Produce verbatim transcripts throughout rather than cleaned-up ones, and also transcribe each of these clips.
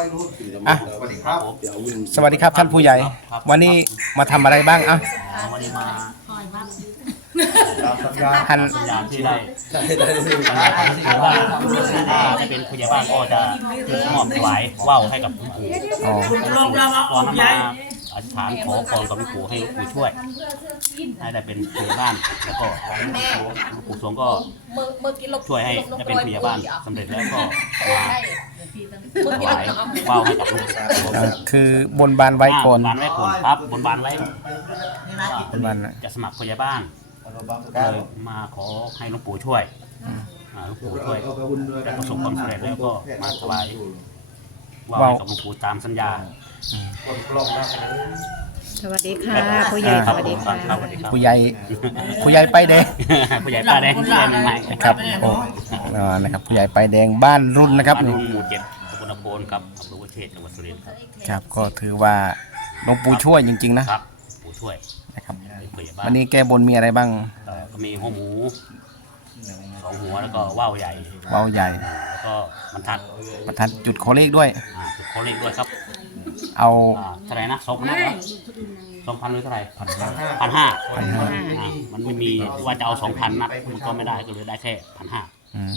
อ่ะสวัสดีครับท่านผู้ใหญ่วันนี้มาทำอะไรบ้างอ่ะวันนี้มาท่านสัญญาณที่ได้สัญญาณที่ว่าถ้าจะเป็นผู้ใหญ่บ้านก็จะมอบถวายว่าวให้กับหลวงปู่อ๋อตอนนั้นมาอธิษฐานขอพรกับหลวงปู่ให้หลวงปู่ช่วยให้ได้เป็นผู้ใหญ่บ้านแล้วก็หลวงปู่สวงก็ช่วยให้ได้เป็นผู้ใหญ่บ้านสำเร็จแล้วก็มาถวายว่าวให้กับหลวงปู่เอ่อคือบนบานไว้ก่อนบนบานไว้ก่อนครับบนบานไว้บนบานน่ะจะสมัครผู้ใหญ่บ้านก็เลยมาขอให้หลวงปู่ช่วยอ่าหลวงปู่ช่วยได้ประสบความสำเร็จแล้วก็มาถวายว่าวให้กับหลวงปู่ตามสัญญาสวัสดีค่ะผู้ใหญ่สวัสดีค่ะครับสวัสดีครับผู้ใหญ่ผู้ใหญ่ไปายแดงผู้ใหญ่ป้าแดงผู้ใหญ่ใหม่ครับโอ้อ๋อนะครับผู้ใหญ่ไปายแดงบ้านรุ่นนะครับบ้านนี่รุ่นหมู่เจ็ดตำบลนาโพนครับอำเภอวัดเชษจังหวัดสุรินทร์ครับครับก็ถือว่าหลวงปู่ช่วยจริงๆนะครับปู่ช่วยนะครับเป็นผู้ใหญ่บ้านวันนี้แก้บนมีอะไรบ้างเอ่อก็มีหัวหมูสองหัวแล้วก็ว่าวใหญ่ว่าวใหญ่แล้วก็บรรทัดประทัดจุดโคเลขด้วยอ่าจุดเขาเล็กด้วยครับเอาอ่าเท่าไหร่นะสองพันเหรอสองพันหรือเท่าไหร่พันห้าพันห้ามันไม่มีว่าจะเอาสองพันนัดมันก็ไม่ได้ก็เลยได้แค่พันห้าอืม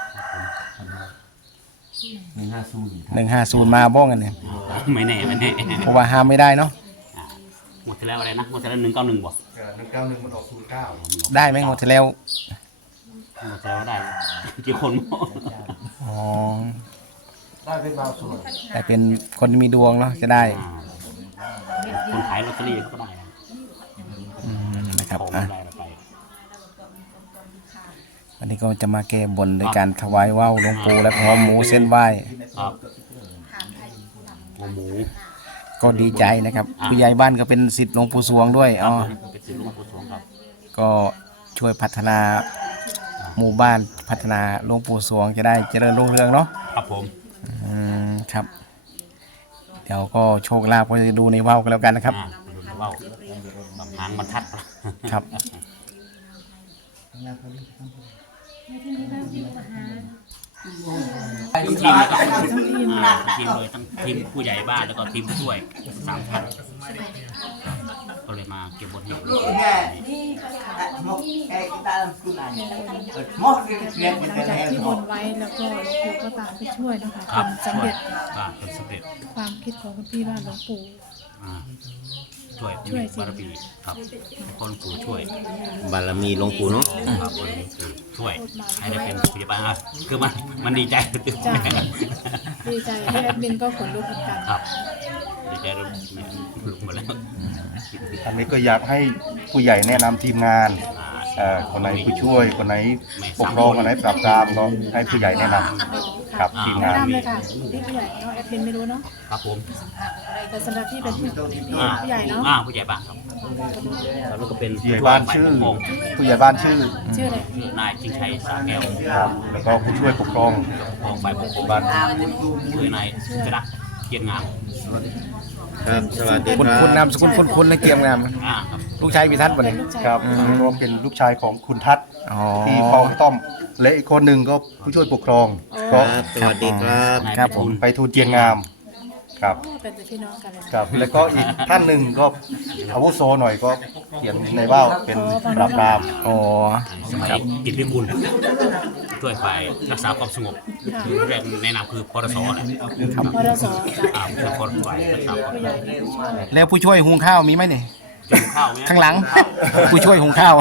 หนึ่งห้าศูนย์มาบ้องกันเนี่ยไม่แน่ไม่แน่เพราะว่าห้ามไม่ได้เนาะอ่าหมดที่แล้วอะไรนะหมดที่แล้วหนึ่งเก้าหนึ่งบ่หนึ่งเก้าหนึ่งมันออกศูนย์เก้าได้ไหมงวดที่แล้วหมดที่แล้วได้กี่คนบ่อ๋อได้เป็นบางส่วนแต่เป็นคนมีดวงเนาะจะได้อ่าคนขายลอตเตอรี่ก็ได้นะอืมนะครับของอ่ะได้ไปวันนี้ก็จะมาแก้บนโดยการถวายว่าวหลวงปู่และหัวหมูเส้นไหว้ครับหัวหมูก็ดีใจนะครับผู้ใหญ่บ้านก็เป็นศิษย์หลวงปู่สวงด้วยอ๋อเป็นศิลป์หลวงปู่สวงครับก็ช่วยพัฒนาหมู่บ้านพัฒนาหลวงปู่สวงจะได้เจริญรุ่งเรืองเนาะครับผมอืมครับเดี๋ยวก็โชคลาภก็จะดูในว่าวกันแล้วกันนะครับอ่าดูนะว่าวแบบหางบรรทัดครับทีมนะครับอ่าทีมโดยทั้งทีมผู้ใหญ่บ้านแล้วก็ทีมผู้ช่วยสามท่านก็เลยมาเก็บบนหินหลังจากที่บนไว้แล้วก็หลวงปู่ก็ตามไปช่วยนะคะครับจนสำเร็จอ่าจนสำเร็จความคิดของคุณพี่ว่าหลวงปู่อ่าช่วยช่วยจริงบารมีครับคนปู่ช่วยบารมีหลวงปู่เนาะครับบารมีปู่ช่วยให้ได้เป็นผู้ใหญ่บ้านอ่ะคือมันมันดีใจจ้าดีใจที่แอดมินก็ขนลุกเหมือนกันครับดีใจแล้วเนี่ยลุกมาแล้วอันนี้ก็อยากให้ผู้ใหญ่แนะนำทีมงานเอ่อคนไหนผู้ช่วย คนไหนปกครองคนไหนปราบปรามก็ให้ผู้ใหญ่แนะนำครับทีมงานแนะนำเลยค่ะที่ผู้ใหญ่เนาะแอดมินไม่รู้เนาะครับผมแต่สำหรับพี่เป็นพี่พี่อ่าผู้ใหญ่เนาะอ่าผู้ใหญ่บ้านครับแล้วก็เป็นผู้ใหญ่บ้านชื่อฝ่ยปกครองผู้ใหญ่บ้านชื่อชื่ออะไรชื่อนายจิงชัยสาแก้วครับแล้วก็ผู้ช่วยปกครองของฝ่ายปกครองบ้านชื่อนายจรักเกียรติงามครับ สวัสดีคุณครัคุณบนามสกุลคุณคุณในเกียมงามอ่าครับลูกชายพิทัศน์วันนี้ลูกชายครับรวมเป็นลูกชายของคุณทัศน์อ๋อที่เฝ้าต้อมและอีกคนหนึ่งก็ผู้ช่วยปกครองคก็รับ สวัสดีครับนายครับผมไปทูลเจียงงามครับเป็นแต่พี่น้องกันเลยครับแล้วก็อีกท่านหนึ่งก็อาวุโสหน่อยก็เขียนในว่าวเป็นปราบปรามอ๋อสมัยกิจวิบูลย์ช่วยฝ่ายรักษาความสงบเรียกในนามคือพรสแหละพอเราสอนจากอ่าช่วยพรฝ่ายรักษาความผู้ใหญ่นี่ช่วยแล้วผู้ช่วยหุงข้าวมีไหมเนี่ยจุ่มข้าวเนี่ยข้างหลัง ผู้ช่วยหุงข้าว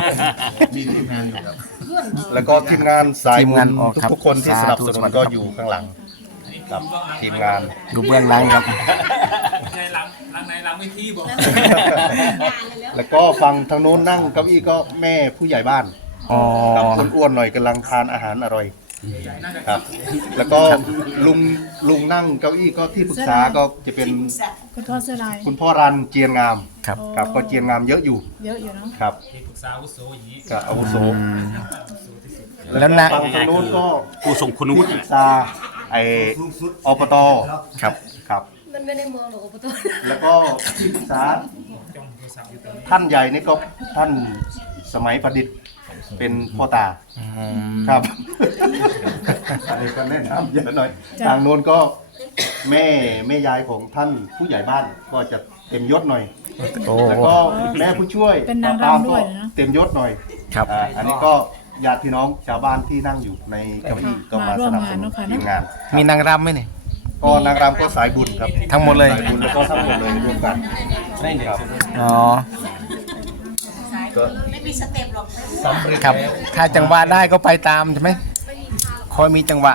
แล้วก็ทีมงานสายทีมบุงานญออกครับทุกๆคนที่สนับสนุสาธุนก็อยู่ข้างหลังครับทีมงานอยู่เบื้องหลังครับในหลังหลังไหนหลังไม่ที่บอกแล้วก็ฟังทางโน้นนั่งเก้าอี้ก็แม่ผู้ใหญ่บ้านอ๋อครับคนอ้วนหน่อยกำลังทานอาหารอร่อยครับ แล้วก็ลุงลุงนั่งเก้าอี้ก็ที่ปรึกษาก็จะเป็นคุณพ่อเสื้อลายคุณพ่อรันเจียนงามครับครับก็เจียนงามเยอะอยู่เยอะอยู่เนาะครับที่ปรึกษาอาวุโสอย่างนี้กับอาวุโสอืมแล้แล้ว วก็นะฟังทางโน้นก็ผู้ทรงคุณวุฒิที่ปรึกษาไออปตครับครับมันไม่ได้มองหรอกอบตแล้วก็ที่ปรึกษาท่านใหญ่นี่ก็ท่านสมัยประดิษฐ์เป็นพ่อตาอืมครับ อันนี้ก็เล่นน้ำเยอะหน่อย ทางโน้นก็แม่แม่ยายของท่านผู้ใหญ่บ้านก็จะเต็มยศหน่อยโอ้แล้วก็แม่ผู้ช่วยเป็นนางตามรำด้ก็วยนะเต็มยศหน่อยครับอ่าอันนี้ก็ญาติพี่น้องชาวบ้านที่นั่งอยู่ในเก้าอี้ก็มาสนับสนุนทีมงานมีนางรำไหมเนี่ยก็นางรำก็สายบุญครับทั้งหมดเลยสายบุญแล้วก็ทั้งหมดเลยร่วมกันครับอ๋อก็ครับ ถ้าจังหวะได้ก็ไปตามใช่ไหมคอยมีจังหวะ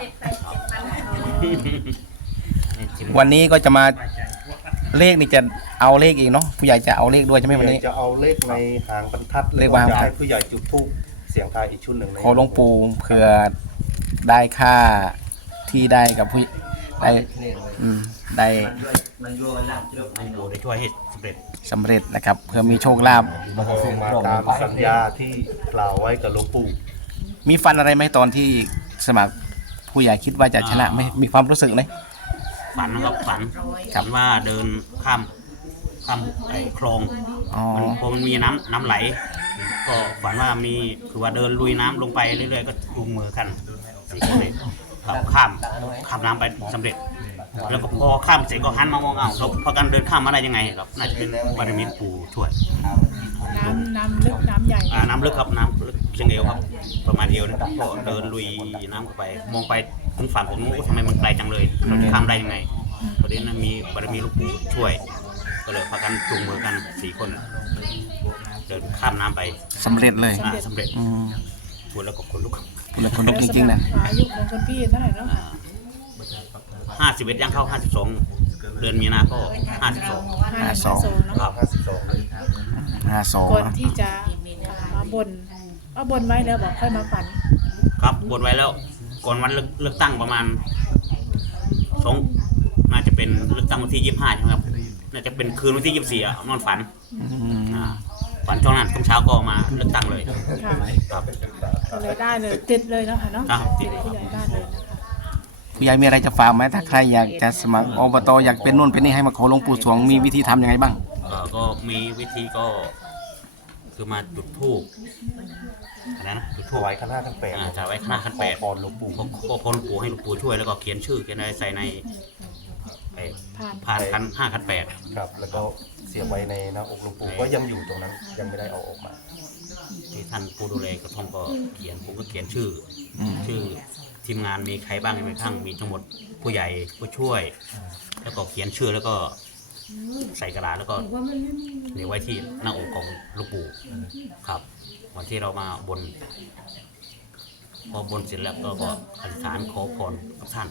วันนี้ก็จะมาเลขนี่จะเอาเลขอีกเนาะผู้ใหญ่จะเอาเลขด้วยใช่ไหมวันนี้จะเอาเลขในหางบรรทัดเลขวางจะให้ผู้ใหญ่จุดธูปเสียงทายอีกชุดหนึ่งขอหลวงปู่เผื่อได้ค่าที่ได้กับผู้ได้อืมได้หลวงปู่ได้ช่วยให้สำเร็จสำเร็จนะครับเพื่อมีโชคลาภมาตามสัญญาที่กล่าวไว้กับหลวงปู่มีฟันอะไรไหมตอนที่สมัครผู้ใหญ่คิดว่าจะชนะไหมมีความรู้สึกไหมฝันนะครับฝันฝันว่าเดินข้ามข้ามไอ้คลองอ๋อมันพอมันมีน้ำน้ำไหล ก็ฝันว่ามีคือว่าเดินลุยน้ำลงไปเรื่อยๆก็จูงมือกันสี่คนเลยครับข้ามข้ามน้ำไปสำเร็จ แล้วก็พอข้ามเสร็จก็หันมามองเอาเราพอกันเดินข้ามมาได้ยังไงครับน่าจะเป็นบารมีปู่ช่วยน้ำน้ำลึกน้ำใหญ่อ่าน้ำลึกครับน้ำลึกเชิงเอวครับประมาณเอวนะครับก็เดินลุยน้ำเข้าไป มองไปถึงฝั่งผมนู้นทำไมมันไกลจังเลยเราจะข้ามได้ยังไงพอดีนั้นมีบารมีหลวงปู่ช่วย ก็เลยพากันจูงมือกันสี่คน เดินข้ามน้ำไปสำเร็จเลยอ่าสำเร็จอืมพูดแล้วก็ขนลุกคุณเลยคนลุกจริงๆนะอายุของคนพี่เท่าไหร่แล้วค่ะห้าสิบเอ็ดย่างเข้าห้าสิบสองเดือนมีนาก็ห้าสิบสองห้าสองเนาะครับห้าสิบสองเลยห้าสองก่อนที่จะมาบนเอาบนไว้แล้วบอกค่อยมาฝันครับบนไว้แล้วก่อนวันเลือกเลือกตั้งประมาณสองน่าจะเป็นเลือกตั้งวันที่ยี่สิบห้าใช่ไหมครับน่าจะเป็นคืนวันที่ยี่สิบสี่อะนอนฝันอืมอ่าฝันช่วงนั้นช่วงเช้าก็มาเลือกตั้งเลยค่ะครับก็เลยได้เลยติดเลยเนาะค่ะเนาะครับติดผู้ใหญ่ได้เลยนะคะผู้ใหญ่มีอะไรจะฝากไหมถ้าใครอยากจะสมัครอบตอยากเป็นนู่นเป็นนี่ให้มาขอหลวงปู่สวงมีวิธีทำยังไงบ้างเอ่อก็มีวิธีก็คือมาจุดธูปอะไรนะจุดถธูปวายคณะทั้งแปดอ่าจะไว้ข้างหน้าขั้นแปดขอพรหลวงปู่ก็ก็พรหลวงปู่ให้หลวงปู่ช่วยแล้วก็เขียนชื่อเขียนอะไรใส่ในไอ้ผ่านผ่านคันห้าคันแปดครับแล้วก็เสียบไว้ในหน้าอกหลวงปู่ก็ยังอยู่ตรงนั้นยังไม่ได้เอาออกมาที่ท่านผู้ดูแลกระท่อมก็เขียนผมก็เขียนชื่ออมชื่อทีมงานมีใครบ้างในข้างมีทั้งหมดผู้ใหญ่ผู้ช่วย แล้วก็เขียนชื่อแล้วก็ใส่กระดาษแล้วก็เหนียวไว้ที่หน้าอกของหลวงปู่ครับวันที่เรามาบน พอบนเสร็จแล้วก็ก็อธิษฐานขอพรกับท่าน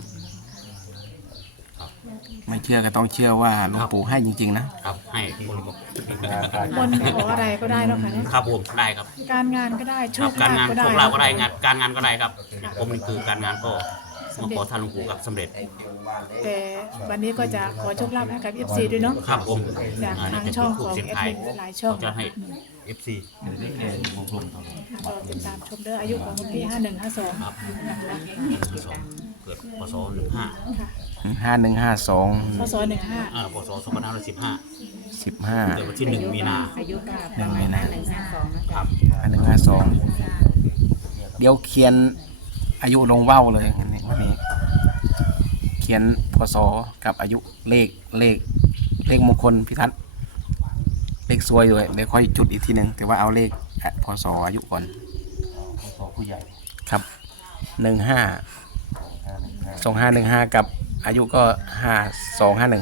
ไม่เชื่อก็ต้องเชื่อว่าหลวงปู่ให้จริงๆนะครับให้คนก็บนขออะไรก็ได้เนาะค่ะเนาะครับผมได้ครับการงานก็ได้โชครับคการานลางภก็โชได้คลาภก็ได้งานการงานก็ได้ครับผมนี่คือการงานก็มาขอท่านหลวงปู่กับสำเร็จแต่วันนี้ก็จะขอโชคลาภให้กับ เอฟ ซี ด้วยเนาะครับผมจากอ่าทางจะช่องถูขกองเสียงแอดไทยมินหลายช่องจะให้ เอฟ ซีก็ติดตามชมเด้ออายุของคุณพี่ห้าหนึ่งห้าสองครับนะคะเกิดพศหนึ่งห้าห้าหนึ่งห้าสองพศหนึ่งห้าอ่าพศสองพันห้าร้อยสิบห้าสิบห้าเกิดวันที่หนึ่งมีนาหนึ่งมีนาครับห้าหนึ่งห้าสองเดี๋ยวเขียนอายุลงเว้าเลยวันนี้วันนี้ เขียนพศกับอายุเลขเลขเลขมงคลพิทัศน์เลขสวยด้วยเดี๋ยวค่อยจุดอีกทีหนึ่งแต่ว่าเอาเลขอ่ะพศอายุก่อนขอผู้ใหญ่ครับหนึ่งห้าห้าหนึ่งห้าสองห้าหนึ่งห้ากับอายุก็ห้าสองห้าหนึ่ง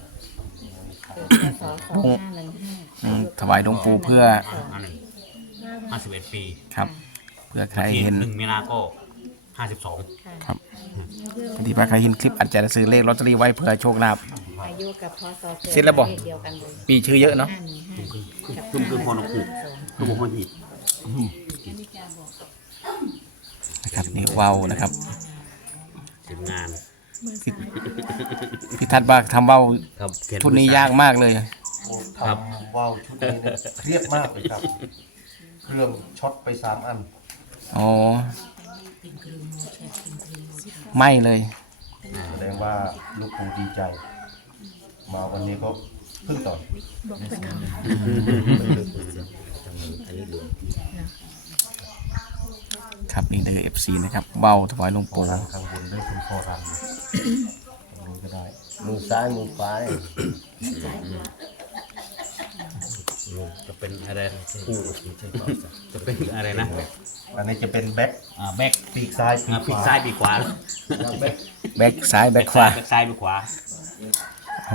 ถวายหลวงปู่เพื่ออันหนึ่งห้าสิบเอ็ดปีครับ เพื่อใครที่เห็นหนึ่งมีนาก็ห้าสิบสองครับพอดีว่าใครเห็นคลิปอาจจะซื้อเลขลอตเตอรี่ไว้เพื่อโชคลาภอายุกับพศเกิดเสร็จแล้วบอกเดียวกันเลยปีชื่อเยอะเนาะคือคือพรหลวงปู่หลวงปู่มันผิดนะครับนี่ว้าวนะครับทีมงานพี่ทัศน์ว่าทำว่าวครับเขียชุดนี้ยากมากเลยโอ้ทำว่าวชุดนี้เนี่ยเครียดมากเลยครับ เครื่องช็อตไปสามอันอ๋อไม่เลยแสดงว่าลูกปู่ดีใจ มาวันนี้ก็เพิ่งต่อยครับนี่เด้อเอฟซีนะครับเว้าวถวายหลวงปู่รำข้างบนด้วยคุณพ่อรำตรงนี้ก็ได้มือซ้ายมือขวาเนี่ยจะเป็นอะไรคู่จะเป็นอะไรนะอันนี้จะเป็นแบ็คอ่าแบ็คปีกซ้ายปีอ่ากขปีกวาซ้ายปีกขวาแบ็กซ้ายแบ็กขวาแบ็คซ้ายปีกขวาโอ้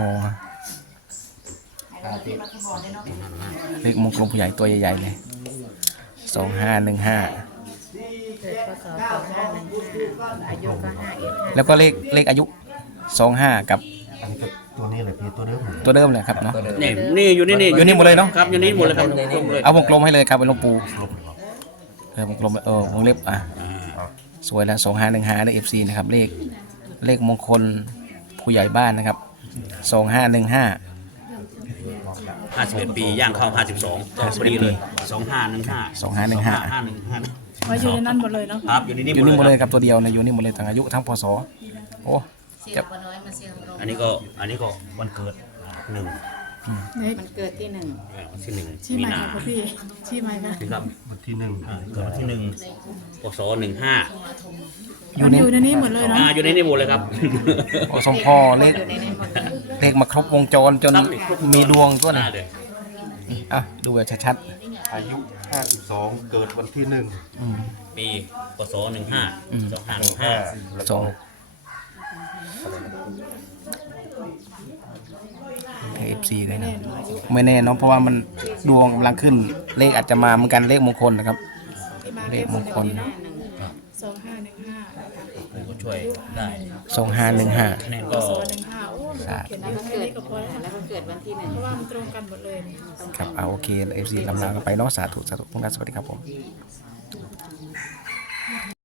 เลขมงคลผู้ใหญ่ตัวใหญ่ๆเลยสองห้าหนึ่งห้าเกิดพศสองห้าหนึ่งห้าอายุก็ห้าเอ็ดห้าแล้วก็เลขเลขอายุสองห้ากับอันนี้ก็ตัวนี้เลยพี่ตัวเดิมเลยตัวเดิมเลยครับเนาะนี่นี่อยู่นี่นี่อยู่นี่หมดเลยเนอะครับอยู่นี่หมดเลยครับรวมเลยเอาวงกลมให้เลยครับเป็นหลวงปู่เออวงกลมเออวงเล็บอ่ะสวยแล้วสองห้าหนึ่งห้าได้เอฟซีนะครับเลขเลขมงคลผู้ใหญ่บ้านนะครับสองห้าหนึ่งห้าห้าสิบเอ็ดปีย่างเข้าห้าสิบสองพอดีเลยสองห้าหนึ่งห้าสองห้าหนึ่งห้าห้าหนึ่งห้าไว้อยู่ในนั้นหมดเลยเนาะครับอยู่ในนี้อยู่นี่หมดเลยคครับ รับตัวเดียวนะอยู่นี่หมดเลยทั้งอายุทั้งพศโอ้จะอันนี้ก็อันนี้ก็วันเกิดหนึ่งนี่มันเกิดที่หนึ่งวันที่หนึ่งชี้มีใหม่นาค่ะพี่ชี้ใหม่ค่ะนี่ครับวันที่หนึ่งอ่าเกิดวันที่หนึ่งพศหนึ่งห้าอยู่มันนี่อยู่ในนี้หมดเลยเนาะอ่าอยู่ในนี้หมดเลยครับโอ้สมพ่อเลขอยู่ในนี้หมดเลยเลขมาครบวงจรจนมีดวงตัวไหนอ่าเดี๋ยวอ่ะดูแบบชัดอายุห้าสิบสองเกิดวันที่หนึ่งๆอืมปีพศหนึ่งห้าอืมสองห้าหนึ่งห้าแล้วสก็องเอฟซีเลยนะไม่แน่เนาะเพราะว่ามันดวงกำลังขึ้น เลขอาจจะมาเหมือนกันเลขมงคลนะครับที่มาเลขมงคลสองห้าหนึ่งห้าผมก็ช่วยได้สองห้าหนึ่งห้าคะแนนพก็ศหนึ่งห้าโอ้เขียนแล้วเยก็อะแค่เกิดนี้ก็พอแล้วแล้วก็เกิดวันที่หนึ่งเพราะว่ามันตรงกันหมดเลยเนี่ยครับเอาโอเคเอฟซีลำลากันไปเนาะสาธุสาธุคุณนัทสวัสดีครับผม